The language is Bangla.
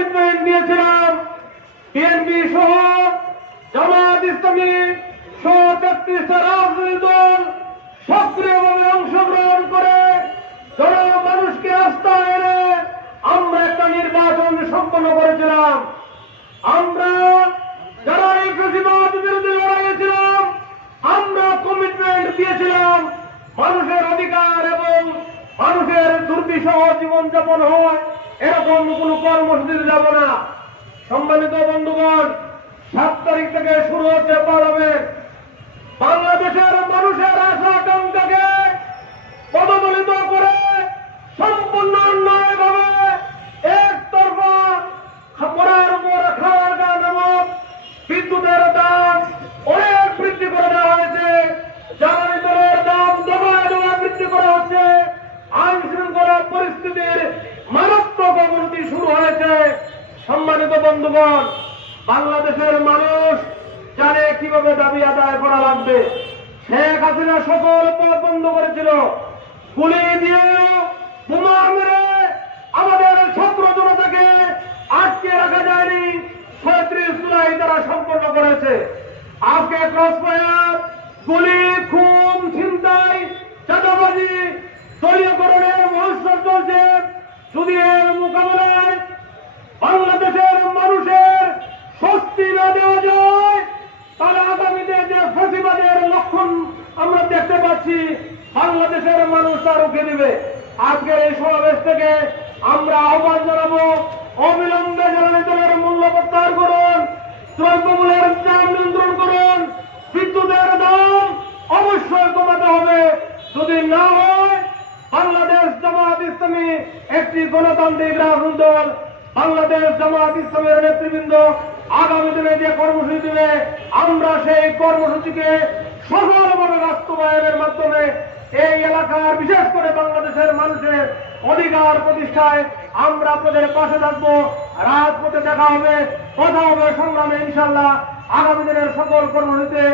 কমিটমেন্ট নিয়েছিলাম বিএনপি সহ জামায়াত ইসলামী সহ ৩৩টা রাজনৈতিক দল সক্রিয়ভাবে অংশগ্রহণ করে জনমানুষকে আস্থায় এনে আমরা একটা নির্বাচন সম্পন্ন করেছিলাম। আমরা যারা এই ফ্যাসিবাদ বিরোধী লড়াইয়ে ছিলাম, আমরা কমিটমেন্ট দিয়েছিলাম মানুষের অধিকার এবং মানুষের দুর্বিষহ জীবনযাপন হয় এরকম কোন কর্মসূচিতে যাব না। সম্মানিত বন্ধুগণ, ৭ তারিখ থেকে শুরু হচ্ছে পার্লামেন্ট। বাংলাদেশের মানুষের আশা আকাঙ্ক্ষাকে পদদলিত করে সম্পূর্ণ অন্যায়ভাবে একতরফা পড়ার উপর খাওয়ার গা নামক বিদ্যুতের দাম অনেক বৃদ্ধি করে দেওয়া হয়েছে, জ্বালানি তেলের দাম দফায় দফায় বৃদ্ধি করা হচ্ছে, আইন শৃঙ্খলা পরিস্থিতির মারাত্মক অবনতি শুরু হয়েছে। সম্মানিত বন্ধুগণ, বাংলাদেশের মানুষ জানে কিভাবে দাবি আদায় করা লাগবে। শেখ হাসিনা সকল পথ বন্ধ করেছিল, গুলি দিয়ে বোমা মেরে আমাদের ছাত্র জনতাকে আটকে রাখা যায়নি। ৩৬ জুলাই তারা সম্পন্ন করেছে। আজকে ক্রসফায়ার, গুলি, খুন, ছিনতাই, চাঁদাবাজি, দলীয়করণের মহোৎসব চলছে। যদি এর মোকাবেলায় বাংলাদেশের মানুষের স্বস্তি না দেওয়া যায়, তাহলে আগামীতে যে ফ্যাসিবাদের লক্ষণ আমরা দেখতে পাচ্ছি, বাংলাদেশের মানুষ তা রুখে দেবে। আজকের এই সমাবেশ থেকে আমরা আহ্বান জানাবো, অবিলম্বে জ্বালানি তেলের মূল্য প্রত্যাহার করুন, দ্রব্যমূল্যের দাম নিয়ন্ত্রণ করুন, বিদ্যুতের দাম অবশ্যই কমাতে হবে। যদি না হয়, বাংলাদেশ জামায়াত ইসলামী একটি গণতান্ত্রিক রাজনৈতিক দল, বাংলাদেশ জামায়াত ইসলামের নেতৃবৃন্দ আগামী দিনে যে কর্মসূচি দেবে, আমরা সেই কর্মসূচিকে সফলভাবে বাস্তবায়নের মাধ্যমে এই এলাকার বিশেষ করে বাংলাদেশের মানুষের অধিকার প্রতিষ্ঠায় আমরা আপনাদের পাশে থাকবো। রাজপথে দেখা হবে, কথা হবে, সংগ্রামে ইনশাআল্লাহ আগামী দিনের সকল কর্মসূচিতে